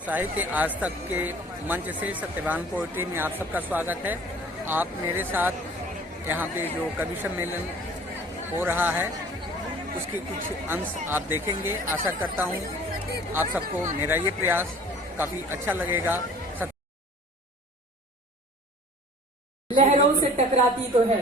साहित्य आज तक के मंच से सत्यवान पोएट्री में आप सबका स्वागत है। आप मेरे साथ यहाँ पे जो कवि सम्मेलन हो रहा है उसके कुछ अंश आप देखेंगे। आशा करता हूँ आप सबको मेरा ये प्रयास काफ़ी अच्छा लगेगा। लहरों से टकराती तो है।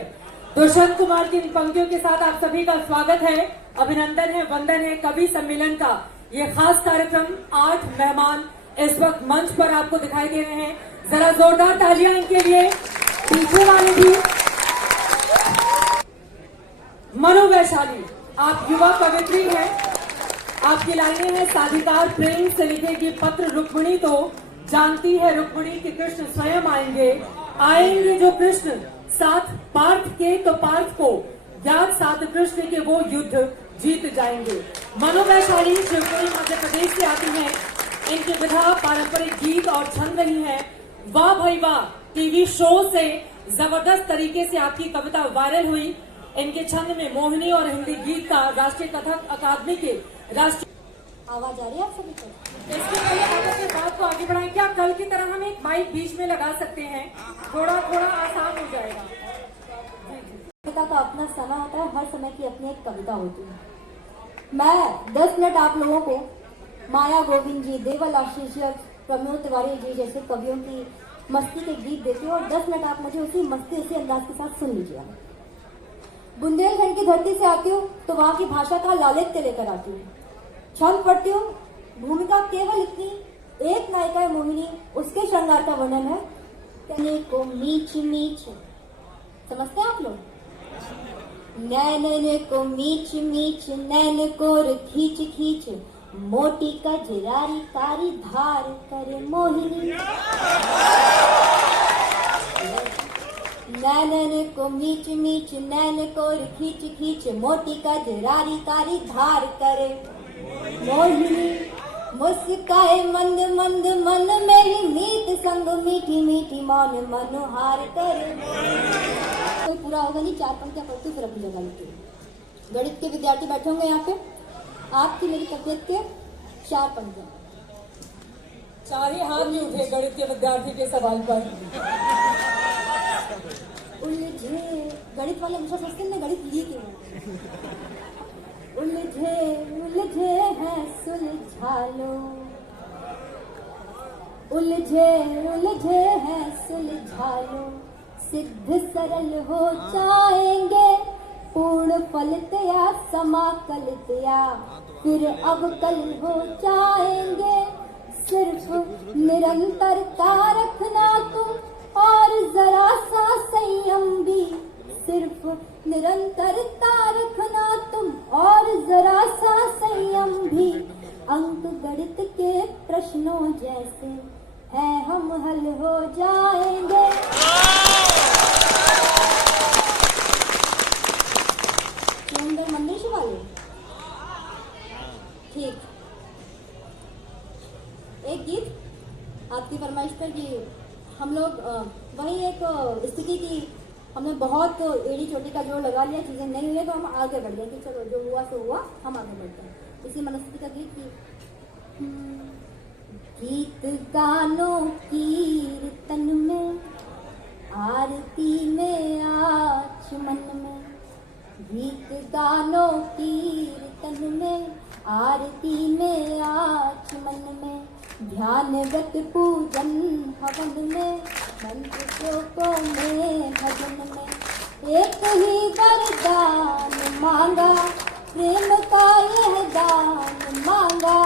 दुष्यंत कुमार की इन पंक्तियों के साथ आप सभी का स्वागत है, अभिनंदन है, वंदन है। कवि सम्मेलन का ये खास कार्यक्रम 8 मेहमान इस वक्त मंच पर आपको दिखाई दे रहे हैं। जरा जोरदार तालियां इनके लिए। पीछे वाले भी। मनु वैशाली, आप युवा कवित्री हैं। आपकी लाइनें हैं, साधिकार प्रेम से लिखेगी पत्र रुक्मिणी तो जानती है रुक्मिणी कि कृष्ण स्वयं आएंगे जो कृष्ण साथ पार्थ के तो पार्थ को ज्ञात साथ कृष्ण के वो युद्ध जीत जाएंगे। मनु वैशाली शिवपुरी मध्य प्रदेश से आती हैं। इनकी विधा पारंपरिक गीत और छंद रही है। वाह भाई वाह टीवी शो से जबरदस्त तरीके से आपकी कविता वायरल हुई। इनके छंद में मोहिनी और हिंदी गीत का राष्ट्रीय कथक अकादमी के राष्ट्रीय आवाज आ रही है आप सभी को? इसके पहले आप अपनी बात को आगे बढ़ाएं। क्या कल की तरह हम एक माइक बीच में लगा सकते हैं? थोड़ा आसान हो जाएगा। कविता का अपना समय होता है, हर समय की अपनी एक कविता होती है। मैं 10 मिनट आप लोगों को माया गोविंद जी, देवल आशीष जी और प्रमोद तिवारी जी जैसे कवियों की मस्ती के गीत देती हूँ और 10 मिनट आप मुझे उसी मस्ती उसी अंदाज के साथ सुन लीजिए। बुंदेलखंड की धरती से आती हूँ तो वहाँ की भाषा का लालित्य लेकर आती हूँ। छंद पढ़ती हूँ, भूमिका केवल इतनी, एक नायिका है मोहिनी, उसके श्रृंगार का वर्णन है। तने को मीच मीच, समझते हैं आप लोग? नैन को मीच मीच, नैन को खींच खींच, मोटी कजरारी कारी धार करे मोहिनी। नैन को मीच मीच, नैन को खींच खींच, मोटी कजरारी कारी धार करे मोहिनी। मुस्काए मंद मंद, मन मेरी मीत संग मीठी मीठी, मौन मनोहार करे। कोई पूरा होगा नहीं, 4 पंक्तियां पढ़ती फिर अपनी जगह लेती हूँ। गणित के विद्यार्थी बैठे होंगे यहाँ पे, आपकी मेरी तबियत के 4 पंक्तियां। 4 ही हाथ नहीं उठे गणित के विद्यार्थी के सवाल पर। उलझे गणित वाले हमेशा सोचते हैं गणित ये क्यों? उलझे उलझे हैं सुलझा लो, उलझे उलझे हैं सुलझा लो, सिद्ध सरल हो जाएंगे, पूर्ण फलतया समाकलितया, फिर अवकल हो जाएंगे। सिर्फ निरंतरता रखना तुम और जरा सा संयम भी, सिर्फ निरंतरता रखना तुम और जरा सा संयम भी। अंक गणित के प्रश्नों जैसे है हम हल हो जाएंगे। सुंदर मंदिर वाले ठीक। एक गीत आपकी फरमाइश पर कि हम लोग वही एक स्थिति की हमने बहुत एड़ी चोटी का जोर लगा लिया, चीजें नहीं हुई है तो हम आगे बढ़ गए कि चलो जो हुआ सो हुआ, हम आगे बढ़ते हैं। इसी मनस्थिति का गीत की गीत गानों कीर्तन में, आरती में आचमन में, गीत गानों कीर्तन में, आरती में आचमन में, ध्यानगत पूजन हवन में, मंत्र श्लोकों में भजन में, एक ही वरदान मांगा, प्रेम का यह दान मांगा,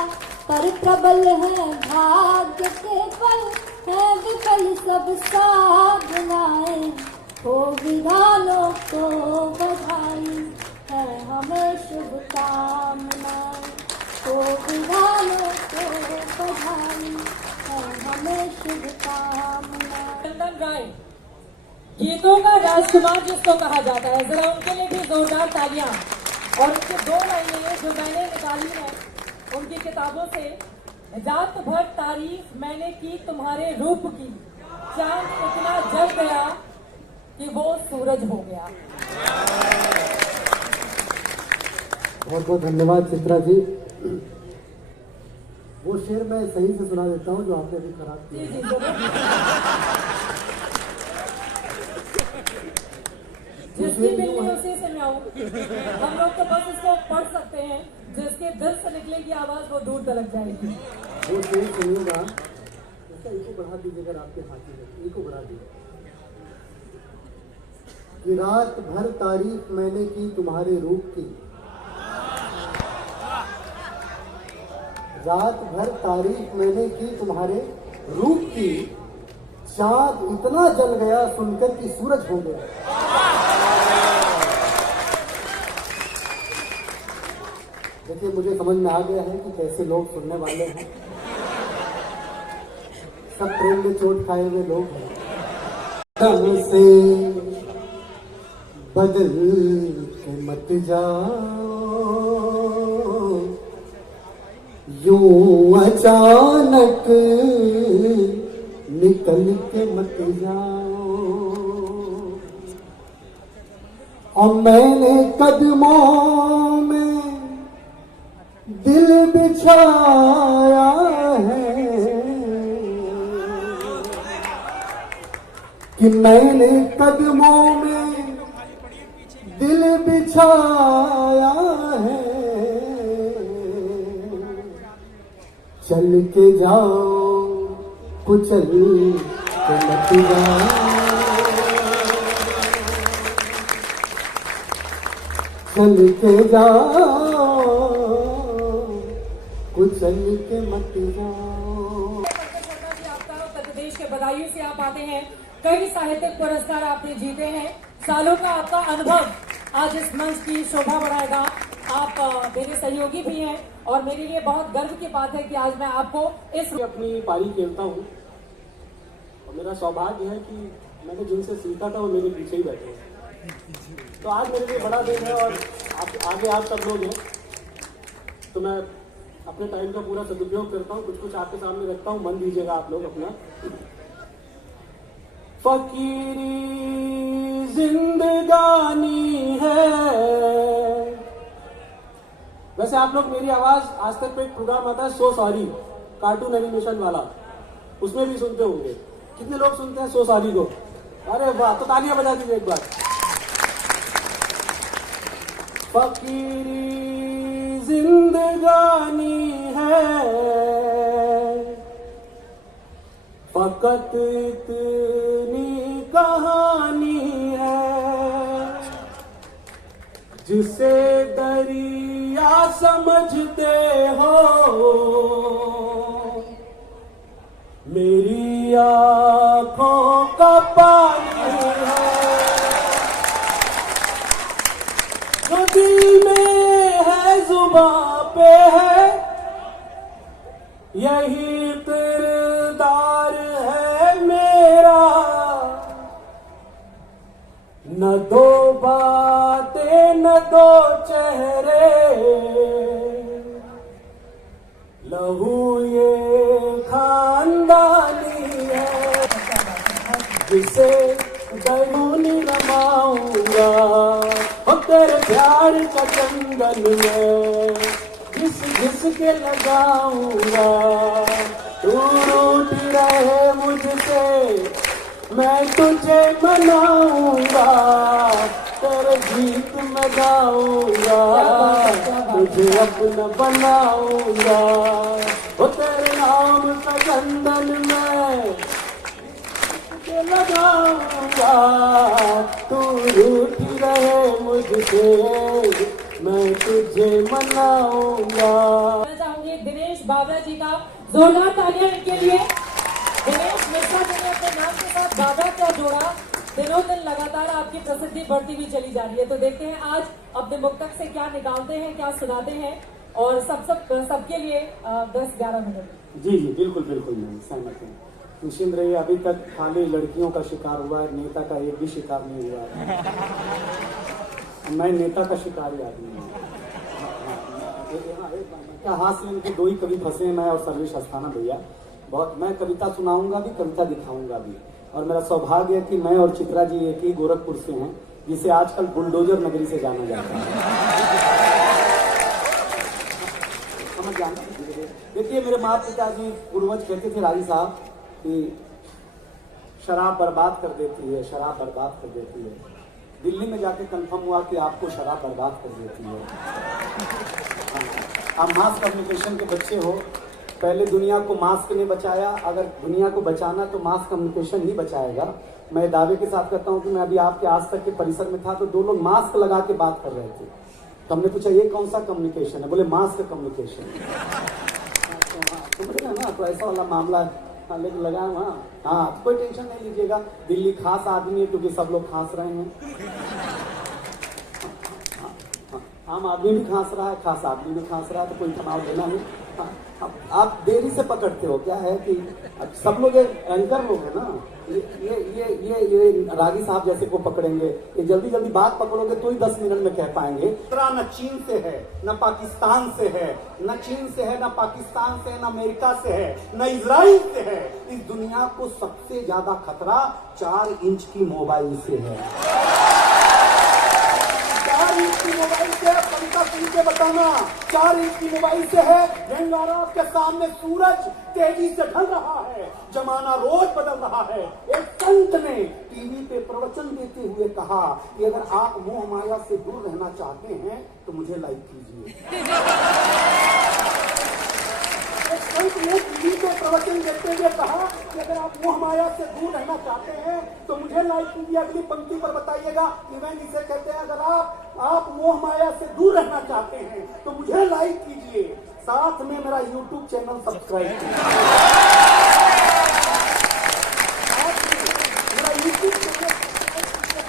पर प्रबल है भाग्य के फल, है विफल सब साधनाएं, हो विधानों को बधाई, है हमें शुभकामनाएं, हो विधानों को बधाई, है हमें शुभकामनाएं। चंदन राय गीतों का राजकुमार जिसको कहा जाता है, जरा उनके लिए भी जोरदार तालियां। और उनकी 2 लाइनें जो मैंने निकाली हैं उनकी किताबों से। रात भर तारीफ मैंने की तुम्हारे रूप की, चांद इतना जल गया कि वो सूरज हो गया। बहुत बहुत धन्यवाद चित्रा जी। वो शेर मैं सही से सुना देता हूँ जो आपने अभी खराब जी किया। जी जरूर। जिसकी बिल्ली उसी से म्याऊं। हम लोग तो बस इसको पढ़ सकते हैं, जिसके दिल से निकलेगी आवाज वो दूर तलक जाएगी। वो शेर सुनिएगा, ऐसा इनको बढ़ा दीजिए अगर आपके हाथी है, इनको बढ़ा दीजिए। कि रात भर तारीफ मैंने की तुम्हारे रूप की, रात भर तारीफ मैंने की तुम्हारे रूप की, चांद इतना जल गया सुनकर कि सूरज हो गया। देखिए मुझे समझ में आ गया है कि कैसे लोग सुनने वाले हैं। सब प्रेम में चोट खाए हुए लोग हैं। दम से बदल के मत जाओ, यूं अचानक निकल के मत जाओ। और मैंने कदमों में दिल बिछाया है कि मैंने कदमों में दिल बिछाया है। चल के जाओ कुचल के मत जाओ, चल के जाओ कुचल के मत जाओ। आपका उत्तर प्रदेश के बदायूं से आप आते हैं, कई साहित्यिक पुरस्कार आपने जीते हैं, सालों का आपका अनुभव आज इस मंच की शोभा बढ़ाएगा। आप मेरे सहयोगी भी हैं और मेरे लिए बहुत गर्व की बात है कि आज मैं आपको इस अपनी पारी खेलता हूँ और मेरा सौभाग्य है कि मैंने जिनसे सीखा था वो मेरे पीछे ही बैठे हैं। तो आज मेरे लिए बड़ा दिन है और आगे आप सब लोग हैं, तो मैं अपने टाइम का पूरा सदुपयोग करता हूँ, कुछ आपके सामने रखता हूँ, मन दीजिएगा आप लोग अपना। फकीरी जिंदगानी है। वैसे आप लोग मेरी आवाज आज तक पे एक प्रोग्राम आता है सो सॉरी, कार्टून एनिमेशन वाला, उसमें भी सुनते होंगे। कितने लोग सुनते हैं सो सॉरी को? अरे वाह, तो तालियां बजा दीजिए एक बार। फकीरी जिंदगानी है, फकत इतनी कहानी है, जिसे दरिया समझते हो मेरी आंखों का पानी है। जो दिल में है जुबां पे है, यही किरदार है मेरा। न दो बातें न दो चेहरे, लहू ये खानदानी है, जिसे दरूनी रमाऊंगा और तेरे प्यार का चंदन में घिस घिस के लगाऊंगा। तू रूठ रहे मुझसे मैं तुझे मनाऊंगा, तेरे गीत में गाऊंगा, तुझे अपना बनाऊंगा। वो तेरे नाम का चंदन में लगाऊंगा। तू रूठ रहे मुझसे मैं तुझे मनाऊंगा। मैं चाहूंगी दिनेश बाबरा जी का जोरदार तालियां इनके लिए। दिनेश मिश्रा जी ने अपने नाम के साथ बाबरा का जोड़ा, दिनों दिन लगातार आपकी प्रसिद्धि बढ़ती हुई चली जा रही है। तो देखते हैं आज अपने मुक्तक से क्या निकालते हैं, क्या सुनाते हैं, और सबके लिए 10-11 मिनट। जी जी बिल्कुल बिल्कुल, मैं सहमत हूँ। निश्चिंत रहिए, अभी तक खाली लड़कियों का शिकार हुआ है, नेता का एक भी शिकार नहीं हुआ है। मैं नेता का शिकारी आदमी हूँ। क्या हास्य, इनके दो ही कवि फंसे, मैं और सर्वेश अस्थाना भैया। बहुत मैं कविता सुनाऊंगा भी, कविता दिखाऊंगा भी, और मेरा सौभाग्य है कि मैं और चित्रा जी एक ही गोरखपुर से हैं, जिसे आजकल बुलडोजर नगरी से जाना जाता है। समझ जाना। देखिए मेरे माता पिताजी पूर्वज कहते थे राजी साहब कि शराब बर्बाद कर देती है, शराब बर्बाद कर देती है। दिल्ली में जाके कंफर्म हुआ कि आपको शराब बर्बाद कर देती है। आप मास कम्युनिकेशन के बच्चे हो, पहले दुनिया को मास्क ने बचाया, अगर दुनिया को बचाना तो मास कम्युनिकेशन ही बचाएगा। मैं दावे के साथ कहता हूं कि मैं अभी आपके आज तक के परिसर में था तो 2 लोग मास्क लगा के बात कर रहे थे, तो हमने पूछा ये कौन सा कम्युनिकेशन है, बोले मास्क कम्युनिकेशन। समझ रहे ना, तो ऐसा वाला मामला लेकिन लगाया वहाँ। हाँ, कोई टेंशन नहीं लीजिएगा, दिल्ली खास आदमी है क्योंकि सब लोग खांस रहे हैं। आम आदमी भी खांस रहा है, खास आदमी भी खांस रहा है, तो कोई तनाव लेना नहीं। आप देरी से पकड़ते हो, क्या है कि सब लोग एंकर लोग हैं ना, ये रागी साहब जैसे को पकड़ेंगे, ये जल्दी जल्दी बात पकड़ोगे तो ही 10 मिनट में कह पाएंगे। न चीन से है, न पाकिस्तान से है, न चीन से है, न पाकिस्तान से है, न अमेरिका से है, न इजराइल से है। इस दुनिया को सबसे ज्यादा खतरा 4 इंच की मोबाइल से है। 4 इंच की मोबाइल से है, पंखा सुन के बताना, 4 इंच की मोबाइल से है। गंगाराम के सामने सूरज तेजी से ढल रहा है, जमाना रोज बदल रहा है। एक संत ने टीवी पे प्रवचन देते हुए कहा कि अगर आप मोह माया से दूर रहना चाहते हैं तो मुझे लाइक कीजिए। एक संत ने टीवी पे प्रवचन देते हुए कहा कि अगर आप मोह माया से दूर रहना चाहते हैं तो मुझे लाइक कीजिए। अगली पंक्ति पर बताइएगा, इवेंट इसे कहते हैं, अगर आप मोह माया से दूर रहना चाहते हैं तो मुझे लाइक कीजिए, साथ में मेरा YouTube चैनल सब्सक्राइब कीजिए। मेरा YouTube चैनल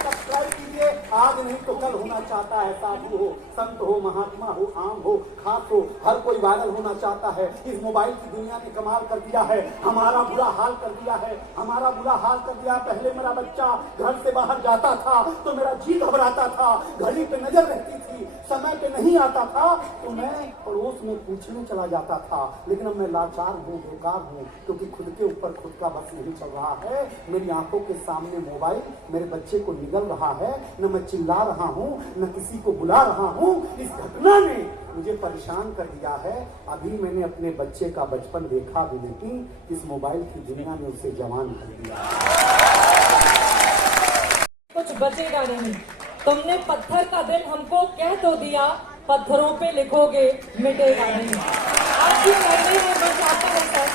सब्सक्राइब कीजिए। आज नहीं तो कल होना चाहता है, साधु हो, संत हो, महात्मा हो, आम हो, खास हो, हर कोई वायरल होना चाहता है। इस मोबाइल की दुनिया ने कमाल कर दिया है, हमारा बुरा हाल कर दिया है, हमारा बुरा हाल कर दिया। पहले मेरा बच्चा घर से बाहर जाता था तो मेरा जी घबराता था, घड़ी पे नजर रहती थी, समय पे नहीं आता था तो मैं पड़ोस में पूछने चला जाता था। लेकिन अब मैं लाचार हूँ, बेकार हूँ, क्योंकि खुद के ऊपर खुद का बस नहीं चल रहा है। मेरी आंखों के सामने मोबाइल मेरे बच्चे को निगल रहा है, न मैं चिल्ला रहा हूँ, न किसी को बुला रहा हूँ। इस घटना ने मुझे परेशान कर दिया है। अभी मैंने अपने बच्चे का बचपन देखा भी नहीं, इस मोबाइल की दुनिया ने उसे जवान कर दिया। कुछ बचेगा नहीं, तुमने पत्थर का दिल हमको कह तो दिया, पत्थरों पे लिखोगे मिटेगा नहीं। आपकी मरने में बस आता है सर।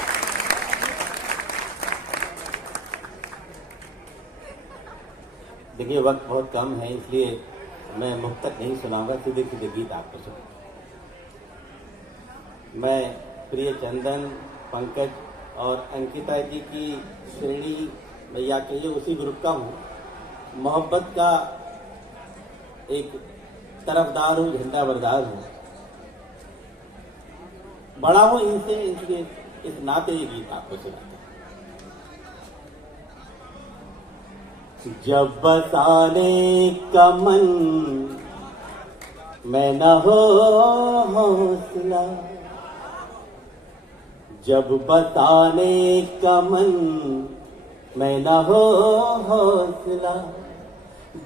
देखिए वक्त बहुत कम है, इसलिए मैं मुक्तक नहीं सुनाऊंगा, सीधे सीधे गीत आपको सुनाऊंगा। मैं प्रिय चंदन, पंकज और अंकिता जी की श्रेणी में या कहिए उसी ग्रुप का हूँ। मोहब्बत का एक तरफदार हूँ, झंडा बरदार हूँ, बड़ा हूँ इनसे, इसलिए इस नाते ये गीत आपको सुनाता हूँ। जब बताने का मन मैं न हो हौसला, जब बताने का मन मैं न हो हौसला,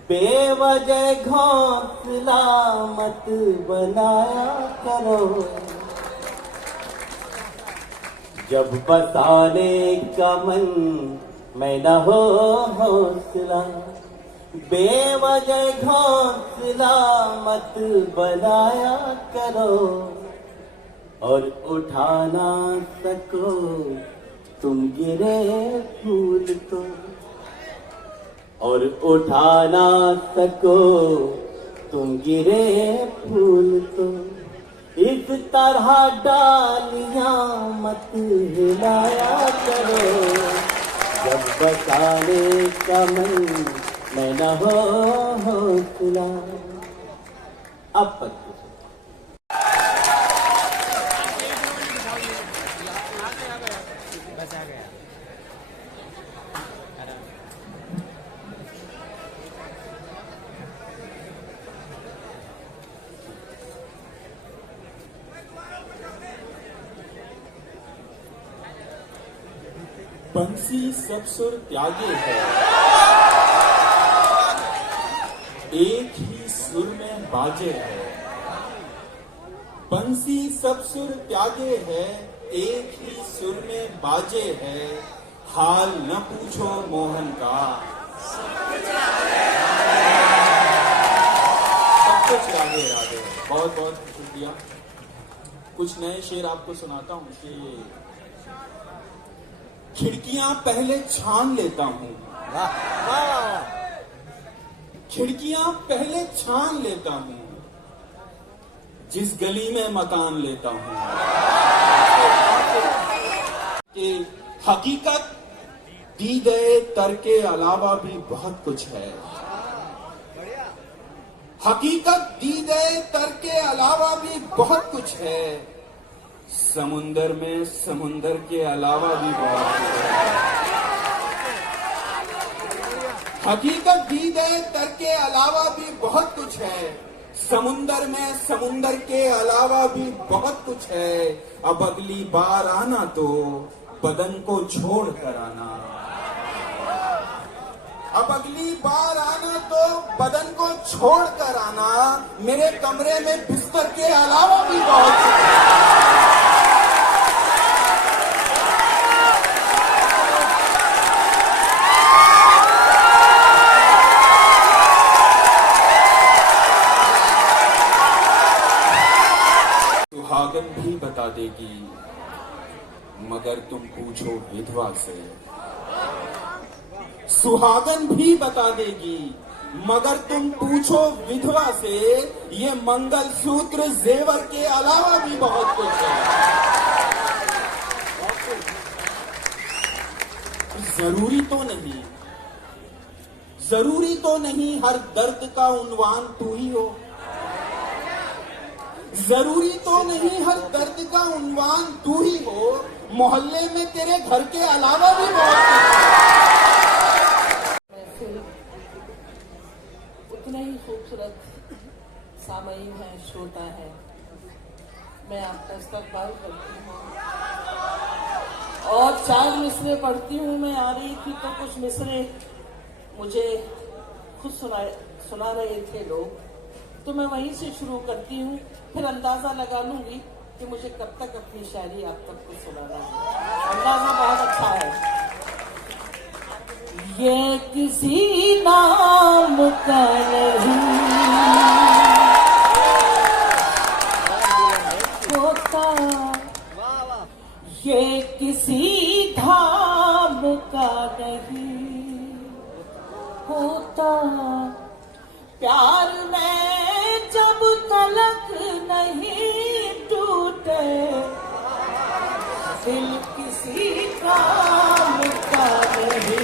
बेवजह घोंसला मत बनाया करो। जब बताने का मन मैं न हो हौसला, बेवजह घोंसला मत बनाया करो। और उठा ना सको तुम गिरे फूल को, और उठा ना सको तुम गिरे फूल को, इस तरह डालियां मत हिलाया करो। जब बताने का मन मैं न हो हौसला। अब तक बंसी सब सुर त्यागे है, एक ही सुर में बाजे है। बंसी सब सुर त्यागे है, एक ही सुर में बाजे है, हाल न पूछो मोहन का। सब कुछ राधे राधे। बहुत बहुत शुक्रिया। कुछ नए शेर आपको सुनाता हूं कि खिड़कियां पहले छान लेता हूं, खिड़कियां पहले छान लेता हूं, जिस गली में मकान लेता हूं। कि हकीकत दी गए तर के अलावा भी बहुत कुछ है, हकीकत दी गए तर के अलावा भी बहुत कुछ है, समुंदर में समुंदर के अलावा भी बहुत कुछ है। हकीकत दी गए तर के अलावा भी बहुत कुछ है, समुंदर में समुंदर के अलावा भी बहुत कुछ है। अब अगली बार आना तो बदन को छोड़ कर आना, अब अगली बार आना तो बदन को छोड़ कर आना, मेरे कमरे में बिस्तर के अलावा भी बहुत कुछ है। सुहागन भी बता देगी मगर तुम पूछो विधवा से, सुहागन भी बता देगी मगर तुम पूछो विधवा से, ये मंगल सूत्र जेवर के अलावा भी बहुत कुछ है। जरूरी तो नहीं हर दर्द का उन्वान तू ही हो, जरूरी तो नहीं हर दर्द का उन्वान तू ही हो, मोहल्ले में तेरे घर के अलावा भी बहुत महफिल उतना ही खूबसूरत सामयीन है, श्रोता है। मैं आपका इस्तकबाल करती हूँ और 4 मिसरे पढ़ती हूँ। मैं आ रही थी तो कुछ मिसरे मुझे खुद सुना रहे थे लोग, तो मैं वहीं से शुरू करती हूँ, फिर अंदाजा लगा लूंगी कि मुझे कब तक अपनी शायरी आप तक को सुनाना है। अंदाजा बहुत अच्छा है। ये किसी नाम का नहीं होता, ये किसी धाम का नहीं होता, प्यार में जब तलक नहीं टूटे, दिल किसी काम का नहीं।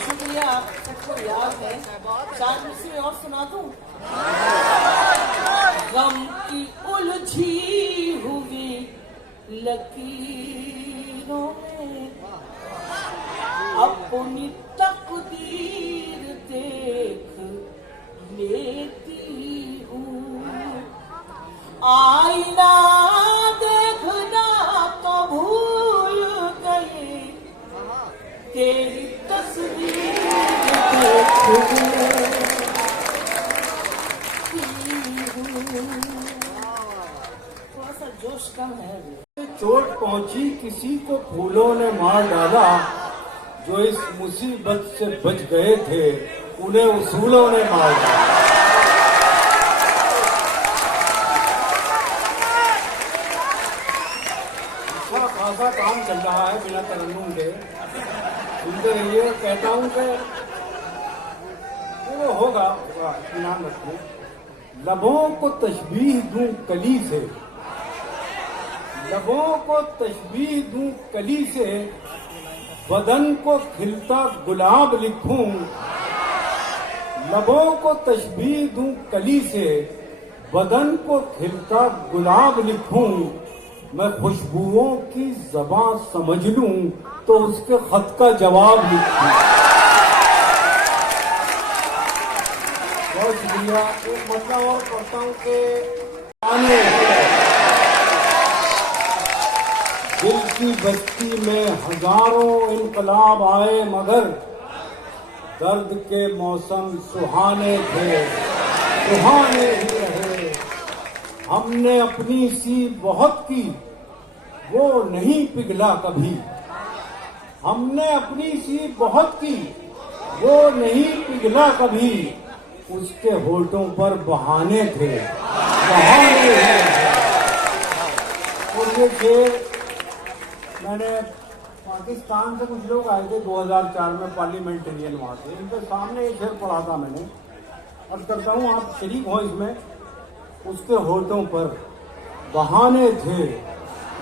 शुक्रिया, आप सबको याद है। 4 मिसरे और सुना दूं। गम की उलझी हुई लकीरों में अपनी तकदीर देख लेती हूँ, आईना देखना तो भूल गई, तेरी तस्वीर थोड़ा सा जोश कम है। चोट पहुंची किसी को फूलों ने मार डाला, जो इस मुसीबत से बच गए थे उन्हें उसूलों ने मार डाला। अच्छा खासा काम चल रहा है बिना तरन्नुम के, सुनते रहिए। कहता हूं कि वो होगा, इत्मीनान रखिए। लबों को तशबीह दूं कली से, लबों को तशबीह दूं कली से, बदन को खिलता गुलाब लिखूं, लबों को तशबीह दूं कली से, बदन को खिलता गुलाब लिखूं, मैं खुशबुओं की ज़बां समझ लूं तो उसके खत का जवाब लिखूं। बहुत शुक्रिया। एक मतलब और कहता हूं कि दिल की बस्ती में हजारों इनकलाब आए, मगर दर्द के मौसम सुहाने थे, सुहाने ही रहे। हमने अपनी सी बहुत की, वो नहीं पिघला कभी। हमने अपनी सी बहुत की, वो नहीं पिघला कभी। उसके होठों पर बहाने थे, बहाने थे। और ये शेर मैंने पाकिस्तान से कुछ लोग आए थे 2004 में, पार्लियामेंटेरियन वहाँ से, इनके सामने ये शेर पढ़ा था मैंने। अब करता हूँ आप शरीक हो इसमें। उसके होठों पर बहाने थे,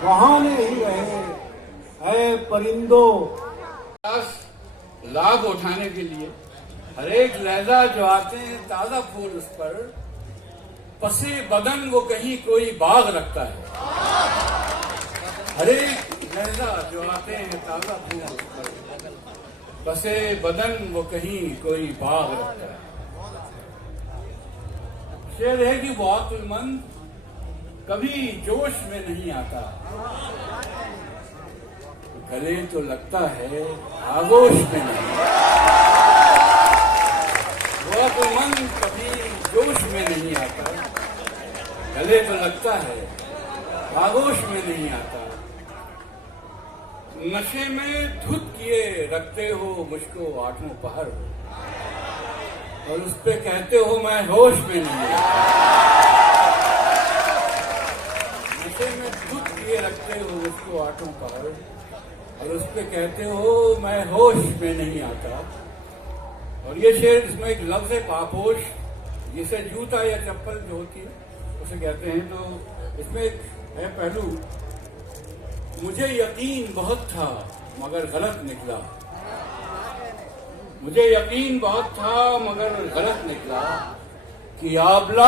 बहाने ही रहे, ऐ परिंदों। लाभ उठाने के लिए हर एक लहजा जो आते हैं ताजा फूल उस पर, पसे बदन वो कहीं कोई बाग रखता है। हर एक लहजा जो आते हैं ताजा फूल उस पर, पसे बदन वो कहीं कोई बाग रखता है। शेर है कि वो अक्लमंद कभी जोश में नहीं आता, गले तो लगता है आगोश में नहीं। वो अक्लमंद कभी जोश में नहीं आता, गले तो लगता है आगोश में नहीं आता। नशे में धुत किए रखते हो मुझको आठों पहर, और उस पे कहते हो मैं होश में नहीं आता। नशे में धुत किए रखते हो मुझको आठों पहर, और उस पे कहते हो मैं होश में नहीं आता। और ये शेर, इसमें एक लफ्ज है पापोश, जिसे जूता या चप्पल जो होती है उसे कहते हैं। तो इसमें एक है पहलू, मुझे यकीन बहुत था मगर गलत निकला। मुझे यकीन बहुत था मगर गलत निकला कि आबला